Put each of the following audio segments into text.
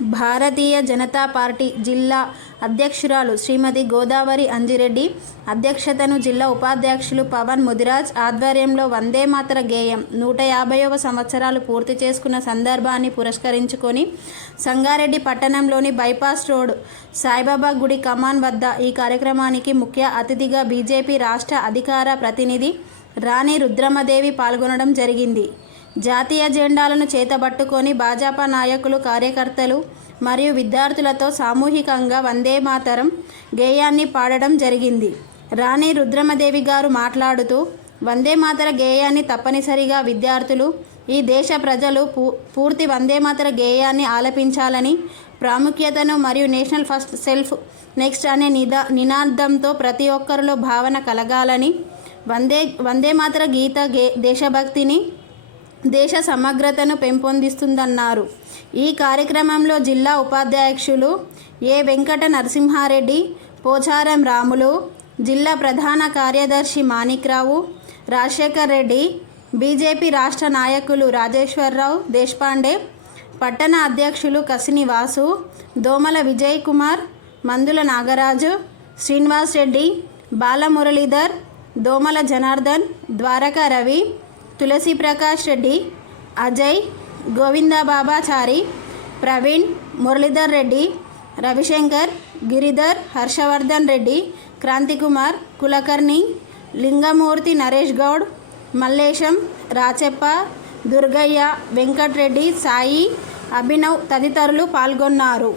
Bharatiya Janata party జిల్లా అధ్యక్షురాలు శ్రీమతి గోదావరి అంజిరెడ్డి అధ్యక్షతను జిల్లా ఉపాధ్యక్షులు పవన్ ముదిరాజ్ ఆధ్వర్యంలో వందే మాతర గేయం నూట యాభైవ సంవత్సరాలు పూర్తి చేసుకున్న సందర్భాన్ని పురస్కరించుకొని సంగారెడ్డి పట్టణంలోని బైపాస్ రోడ్ సాయిబాబా గుడి కమాన్ వద్ద ఈ కార్యక్రమానికి ముఖ్య అతిథిగా బీజేపీ రాష్ట్ర అధికార ప్రతినిధి రాణి రుద్రమదేవి పాల్గొనడం జరిగింది. జాతీయ జెండాలను చేతబట్టుకొని భాజపా నాయకులు కార్యకర్తలు మరియు విద్యార్థులతో సామూహికంగా వందే మాతరం గేయాన్ని పాడడం జరిగింది. రాణి రుద్రమదేవి గారు మాట్లాడుతూ వందే మాతర గేయాన్ని తప్పనిసరిగా విద్యార్థులు ఈ దేశ ప్రజలు పూ పూర్తి వందే మాతర గేయాన్ని ఆలపించాలని ప్రాముఖ్యతను మరియు నేషనల్ ఫస్ట్ సెల్ఫ్ నెక్స్ట్ అనే నిదా నినాదంతో ప్రతి ఒక్కరిలో భావన కలగాలని వందే వందే మాతర గీత గే దేశభక్తిని దేశ సమగ్రతను పెంపొందిస్తుందన్నారు. ఈ కార్యక్రమంలో జిల్లా ఉపాధ్యక్షులు ఏ వెంకట నరసింహారెడ్డి పోచారం రాములు జిల్లా ప్రధాన కార్యదర్శి మాణిక్రావు రాజశేఖర్ రెడ్డి బీజేపీ రాష్ట్ర నాయకులు రాజేశ్వరరావు దేశపాండే పట్టణ అధ్యక్షులు కసిని వాసు దోమల విజయ్ కుమార్ మందుల నాగరాజు శ్రీనివాస్ రెడ్డి బాలమురళీధర్ దోమల జనార్దన్ ద్వారకా రవి తులసి ప్రకాష్ రెడ్డి అజయ్ గోవిందబాబాచారి ప్రవీణ్ మురళీధర్ రెడ్డి రవిశంకర్ గిరిధర్ హర్షవర్ధన్ రెడ్డి క్రాంతికుమార్ కులకర్ణి లింగమూర్తి నరేష్ గౌడ్ మల్లేశం రాచెప్ప దుర్గయ్య వెంకట్రెడ్డి సాయి అభినవ్ తదితరులు పాల్గొన్నారు.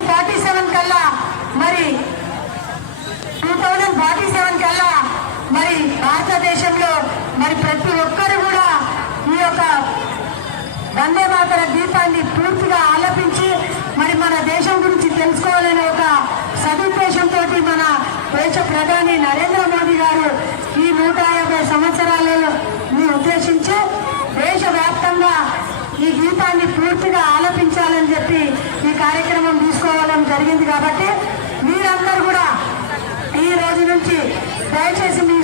ఫార్టీ సెవెన్ కల్లా మరి టూ థౌజండ్ ఫార్టీ సెవెన్ కల్లా మరి భారతదేశంలో మరి ప్రతి ఒక్కరు కూడా ఈ యొక్క వందే మాతర గీతాన్ని పూర్తిగా ఆలపించి మరి మన దేశం గురించి తెలుసుకోవాలనే ఒక సదుద్దేశంతో మన దేశ ప్రధాని నరేంద్ర మోదీ గారు ఈ నూట యాభై సంవత్సరాలను ఉద్దేశించి దేశవ్యాప్తంగా ఈ గీతాన్ని పూర్తిగా ఆలపించాలని చెప్పి ఈ కార్యక్రమం తీసుకోవడం జరిగింది కాబట్టి మీరందరూ కూడా ఈ రోజు నుంచి దయచేసి మీ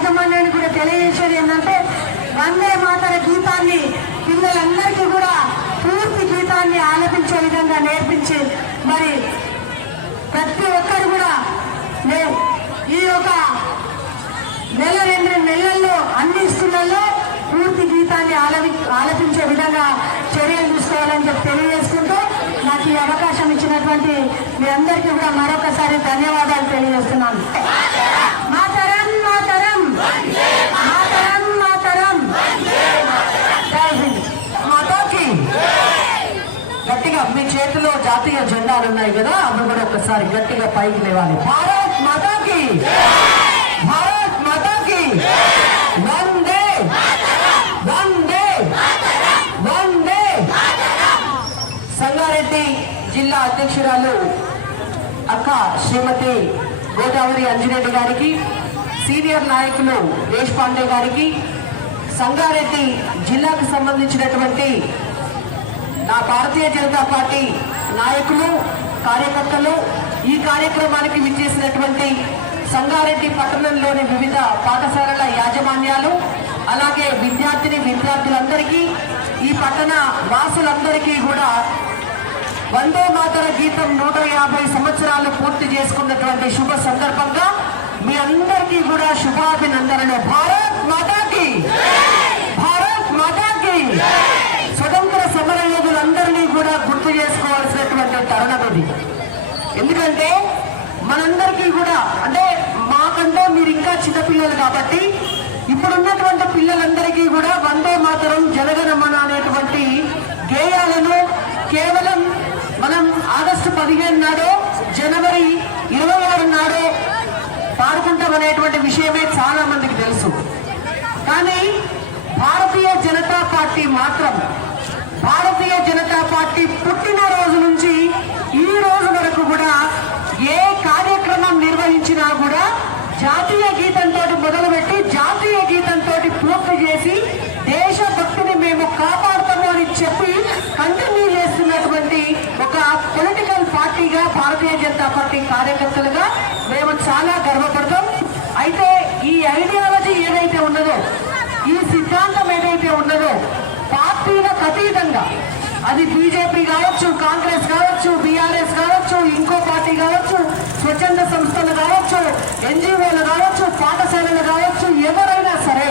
యాజమాన్యాన్ని కూడా తెలియజేసేది ఏంటంటే వందే మాతర గీతాన్ని పిల్లలందరికీ కూడా పూర్తి గీతాన్ని ఆలపించే విధంగా నేర్పించి మరి ప్రతి ఒక్కరు కూడా ఈ యొక్క నెల రెండు నెలల్లో అన్ని స్కూళ్ళల్లో పూర్తి గీతాన్ని ఆలపి ఆలపించే విధంగా చర్యలు తీసుకోవాలని చెప్పి తెలియజేసుకుంటూ నాకు ఈ అవకాశం ఇచ్చినటువంటి మీ అందరికీ కూడా మరొకసారి ధన్యవాదాలు తెలియజేస్తున్నాను మాతరం మాతరం మాతరం మాతరం జై హింద్ మాతాకి గట్టిగా మీ చేతిలో జాతీయ జెండాలు ఉన్నాయి కదా అవి కూడా ఒకసారి గట్టిగా పైకి లేవాలి. భారత్ మాతాకి! భారత్ మాతాకి! వందే! వందే! వందే! సంగారెడ్డి జిల్లా అధ్యక్షురాలు అక్క శ్రీమతి గోదావరి అంజిరెడ్డి గారికి సీనియర్ నాయకులు దేశ్ పాండే గారికి సంగారెడ్డి జిల్లాకు సంబంధించినటువంటి నా భారతీయ జనతా పార్టీ నాయకులు కార్యకర్తలు ఈ కార్యక్రమానికి విచ్చేసినటువంటి సంగారెడ్డి పట్టణంలోని వివిధ పాఠశాలల యాజమాన్యాలు అలాగే విద్యార్థిని విద్యార్థులందరికీ ఈ పట్టణ వాసులందరికీ కూడా వందే మాతర గీతం నూట యాభై సంవత్సరాలు పూర్తి చేసుకున్నటువంటి శుభ సందర్భంగా మీ అందరికీ కూడా శుభాభినందనలు. భారత్ మాతాకి భారత్ మాతాకి స్వతంత్ర సమర యోధులందరినీ కూడా గుర్తు చేసుకోవాల్సినటువంటి తరుణం ఇది ఎందుకంటే మనందరికీ కూడా అంటే మాకంటే మీరు ఇంకా చిన్నపిల్లలు కాబట్టి ఇప్పుడున్నటువంటి పిల్లలందరికీ కూడా వందే మాతరం జనగణమన అనేటువంటి గేయాలను కేవలం మనం ఆగస్టు పదిహేను నాడో జనవరి ఇరవై ఆరు నాడో పాడుకుంటామనేటువంటి విషయమే చాలా మందికి తెలుసు. కానీ భారతీయ జనతా పార్టీ మాత్రం భారతీయ జనతా పార్టీ పుట్టిన రోజు నుంచి ఈ రోజు వరకు కూడా ఏ కార్యక్రమం నిర్వహించినా కూడా జాతీయ గీతంతో మొదలుపెట్టి జాతీయ గీతంతో పూర్తి చేసి దేశభక్తిని మేము కాపాడతాము అని చెప్పి కంటిన్యూ చేస్తున్నటువంటి ఒక పొలిటికల్ పార్టీగా భారతీయ జనతా పార్టీ కార్యకర్తలుగా మేము చాలా గర్వపడతాం. అయితే ఈ ఐడియాలజీ ఏదైతే ఉన్నదో ఈ సిద్ధాంతం ఏదైతే ఉన్నదో పార్టీలకు అతీతంగా అది బీజేపీ కావచ్చు కాంగ్రెస్ కావచ్చు బీఆర్ఎస్ కావచ్చు ఇంకో పార్టీ కావచ్చు స్వచ్ఛంద సంస్థలు కావచ్చు ఎన్జిఓలు కావచ్చు పాఠశాలలు కావచ్చు ఎవరైనా సరే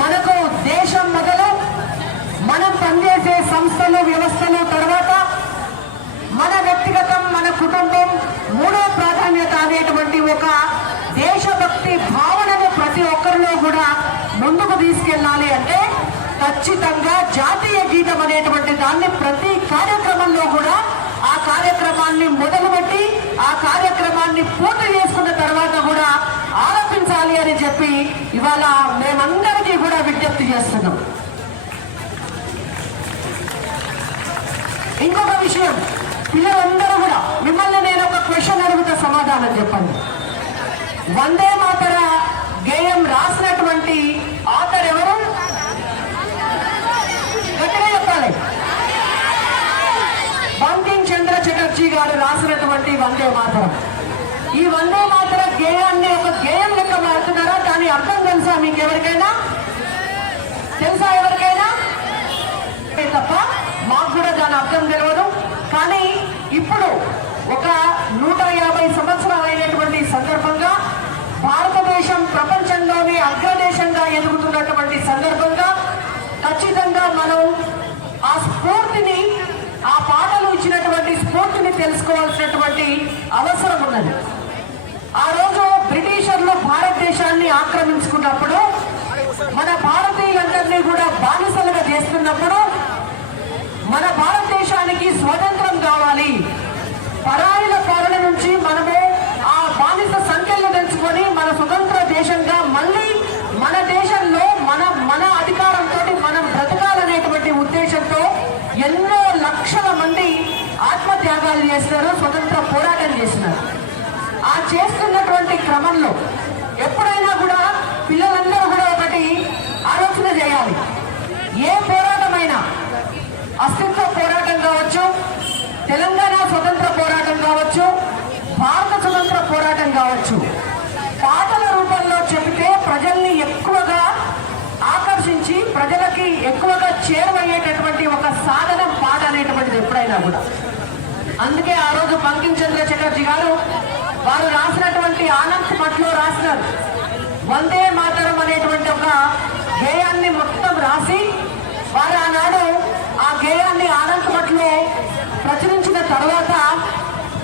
మనకు దేశం మొదలు మనం పనిచేసే సంస్థలు వ్యవస్థలు తర్వాత మన వ్యక్తిగతం మన కుటుంబం మూడో ప్రాధాన్యత అనేటువంటి ఒక దేశభక్తి భావనను ప్రతి ఒక్కరిలో కూడా ముందుకు తీసుకెళ్ళాలి అంటే ఖచ్చితంగా జాతీయ గీతం అనేటువంటి దాన్ని ప్రతి కార్యక్రమంలో కూడా ఆ కార్యక్రమాన్ని మొదలుపెట్టి ఆ కార్యక్రమాన్ని పూర్తి చేసుకున్న తర్వాత కూడా ఆలోచించాలి అని చెప్పి ఇవాళ మేమందరికీ కూడా విజ్ఞప్తి చేస్తున్నాం. ఇంకొక విషయం పిల్లలందరూ కూడా మిమ్మల్ని నేను ఒక క్వశ్చన్ అడుగుతా సమాధానం చెప్పండి. వందే మాతర గేయం రాసినటువంటి గారు రాసినటువంటి వందే మాతరం. ఈ వందే మాతర గేయాన్ని ఒక గేయం లెక్క మారుతున్నారా? దాని అర్థం తెలుసా మీకు ఎవరికైనా తెలుసా ఎవరికైనా? తప్ప మాకు కూడా దాని అర్థం తెలియదు. కానీ ఇప్పుడు ఒక నూట యాభై సంవత్సరాలు అయినటువంటి సందర్భంగా భారతదేశం ప్రపంచంలోనే అగ్రదేశంగా ఎదుగుతున్నటువంటి సందర్భంగా ఖచ్చితంగా మనం ఆ స్ఫూర్తిని ఆ పాటలు స్ఫూర్తిని తెలుసుకోవాల్సినటువంటి అవసరం ఉన్నది. ఆ రోజు బ్రిటిషర్లు భారతదేశాన్ని ఆక్రమించుకున్నప్పుడు మన భారతీయులందరినీ కూడా బానిసలుగా చేస్తున్నప్పుడు మన భారతదేశానికి స్వతంత్రం కావాలి. పరాయిల పాలన నుంచి మనము ఆ బానిస సంఖ్యలు తెలుసుకొని మన స్వతంత్ర దేశంగా మళ్ళీ మన దేశంలో మన మన అధికారంతో మనం బ్రతకాలనేటువంటి ఉద్దేశంతో ఎన్నో లక్షల మంది ఆత్మత్యాగాలు చేసినారు స్వతంత్ర పోరాటం చేసినారు. ఆ చేస్తున్నటువంటి క్రమంలో ఎప్పుడైనా కూడా పిల్లలందరూ కూడా ఒకటి ఆలోచన చేయాలి. ఏ పోరాటమైనా అస్తిత్వ పోరాటం కావచ్చు తెలంగాణ స్వతంత్ర పోరాటం కావచ్చు భారత స్వతంత్ర పోరాటం కావచ్చు. పాటల రూపంలో చెబితే ప్రజల్ని ఎక్కువగా ఆకర్షించి ప్రజలకి ఎక్కువగా చేరువయ్యేటటువంటి ఒక సాధనం పాట అనేటువంటిది ఎప్పుడైనా కూడా. అందుకే ఆ రోజు బంకిం చంద్ర చటర్జీ గారు వారు రాసినటువంటి ఆనంద్ మట్లో రాసినారు. వందే మాతరం అనేటువంటి ఒక గేయాన్ని మొత్తం రాసి వారు ఆనాడు ఆ గేయాన్ని ఆనంద్ మట్లో ప్రచురించిన తర్వాత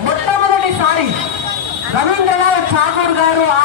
మొట్టమొదటిసారి రవీంద్రనాథ్ ఠాగూర్ గారు ఆ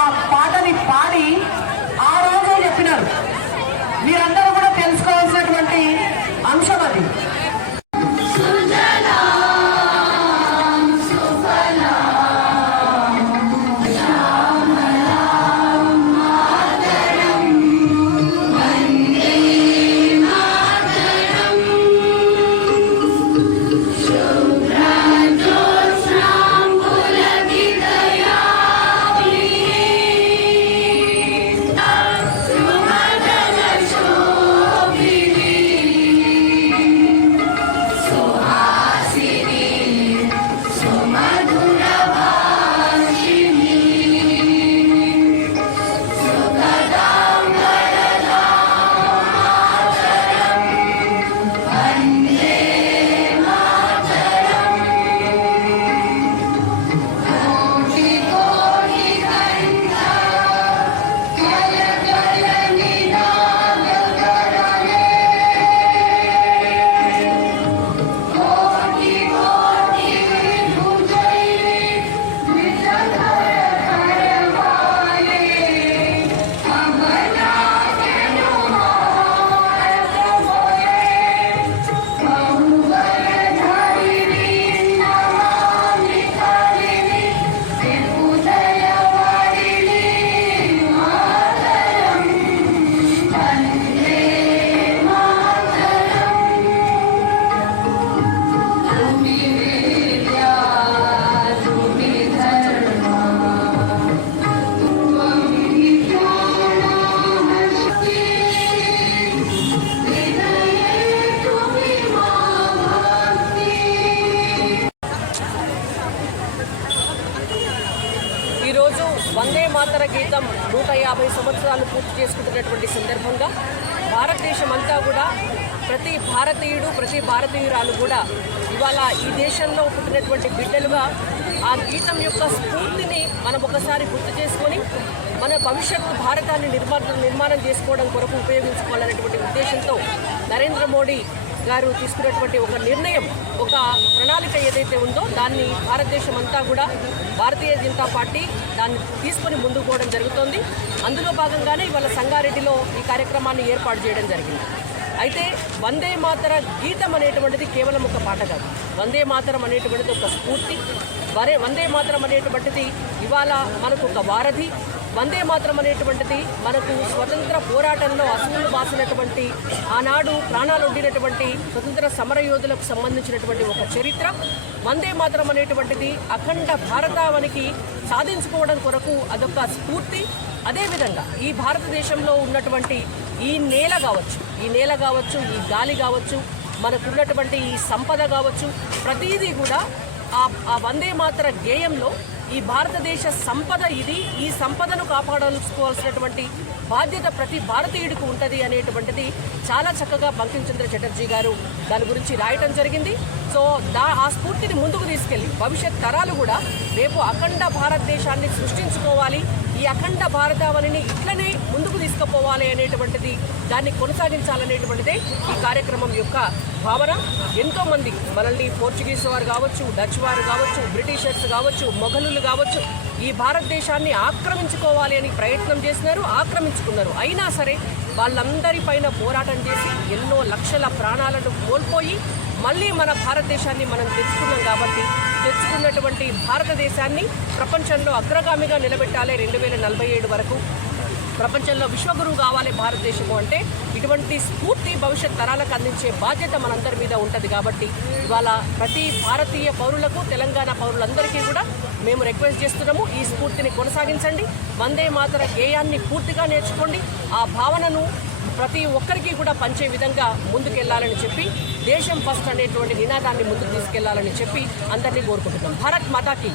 వందే మాతర గీతం నూట యాభై సంవత్సరాలు పూర్తి చేసుకుంటున్నటువంటి సందర్భంగా భారతదేశం అంతా కూడా ప్రతి భారతీయుడు ప్రతి భారతీయురాలు కూడా ఇవాళ ఈ దేశంలో పుట్టినటువంటి బిడ్డలుగా ఆ గీతం యొక్క స్ఫూర్తిని మనం ఒకసారి గుర్తు చేసుకొని మన భవిష్యత్తు భారతాన్ని నిర్మాణం నిర్మాణం చేసుకోవడం కొరకు ఉపయోగించుకోవాలనేటువంటి ఉద్దేశంతో నరేంద్ర మోడీ గారు తీసుకున్నటువంటి ఒక నిర్ణయం ఒక ప్రణాళిక ఏదైతే ఉందో దాన్ని భారతదేశం అంతా కూడా భారతీయ జనతా పార్టీ దాన్ని తీసుకొని ముందుకు పోవడం జరుగుతోంది. అందులో భాగంగానే ఇవాళ సంగారెడ్డిలో ఈ కార్యక్రమాన్ని ఏర్పాటు చేయడం జరిగింది. అయితే వందే మాతర గీతం అనేటువంటిది కేవలం ఒక పాట కాదు. వందే మాతరం అనేటువంటిది ఒక స్ఫూర్తి. వరే వందే మాతరం అనేటువంటిది ఇవాళ మనకు ఒక వారధి. వందే మాత్రం అనేటువంటిది మనకు స్వతంత్ర పోరాటంలో అసలు బాసినటువంటి ఆనాడు ప్రాణాలు ఉండినటువంటి స్వతంత్ర సమర యోధులకు సంబంధించినటువంటి ఒక చరిత్ర. వందే మాత్రం అనేటువంటిది అఖండ భారతావనికి సాధించుకోవడం కొరకు అదొక స్ఫూర్తి. అదేవిధంగా ఈ భారతదేశంలో ఉన్నటువంటి ఈ నేల కావచ్చు ఈ నేల కావచ్చు ఈ గాలి కావచ్చు మనకున్నటువంటి ఈ సంపద కావచ్చు ప్రతిదీ కూడా ఆ ఆ వందే మాత్ర గేయంలో ఈ భారతదేశ సంపద ఇది. ఈ సంపదను కాపాడాల్సుకోవాల్సినటువంటి బాధ్యత ప్రతి భారతీయుడికి ఉంటుంది అనేటువంటిది చాలా చక్కగా బంకించంద్ర చటర్జీ గారు దాని గురించి రాయటం జరిగింది. సో దా ఆ స్ఫూర్తిని ముందుకు తీసుకెళ్ళి భవిష్యత్ తరాలు కూడా రేపు అఖండ భారతదేశాన్ని సృష్టించుకోవాలి. ఈ అఖండ భారతావళిని ఇట్లనే ముందుకు తీసుకుపోవాలి అనేటువంటిది దాన్ని కొనసాగించాలనేటువంటిదే ఈ కార్యక్రమం యొక్క భావన. ఎంతోమంది మనల్ని పోర్చుగీస్ వారు కావచ్చు డచ్ వారు కావచ్చు బ్రిటిషర్స్ కావచ్చు మొఘలులు కావచ్చు ఈ భారతదేశాన్ని ఆక్రమించుకోవాలి అని ప్రయత్నం చేసినారు ఆక్రమించుకున్నారు. అయినా సరే వాళ్ళందరిపైన పోరాటం చేసి ఎన్నో లక్షల ప్రాణాలను కోల్పోయి మళ్ళీ మన భారతదేశాన్ని మనం తెచ్చుకున్నాం కాబట్టి తెచ్చుకున్నటువంటి భారతదేశాన్ని ప్రపంచంలో అగ్రగామిగా నిలబెట్టాలి రెండు వేల నలభై ఏడు వరకు. ప్రపంచంలో విశ్వగురువు కావాలి భారతదేశము అంటే ఇటువంటి స్ఫూర్తి భవిష్యత్ తరాలకు అందించే బాధ్యత మనందరి మీద ఉంటుంది కాబట్టి ఇవాళ ప్రతి భారతీయ పౌరులకు తెలంగాణ పౌరులందరికీ కూడా మేము రిక్వెస్ట్ చేస్తున్నాము ఈ స్ఫూర్తిని కొనసాగించండి. వందే మాతర గేయాన్ని పూర్తిగా నేర్చుకోండి. ఆ భావనను ప్రతి ఒక్కరికి కూడా పంచే విధంగా ముందుకెళ్ళాలని చెప్పి దేశం ఫస్ట్ అనేటువంటి నినాదాన్ని ముందుకు తీసుకెళ్ళాలని చెప్పి అందరినీ కోరుకుంటున్నాం. భారత్ మాతాకి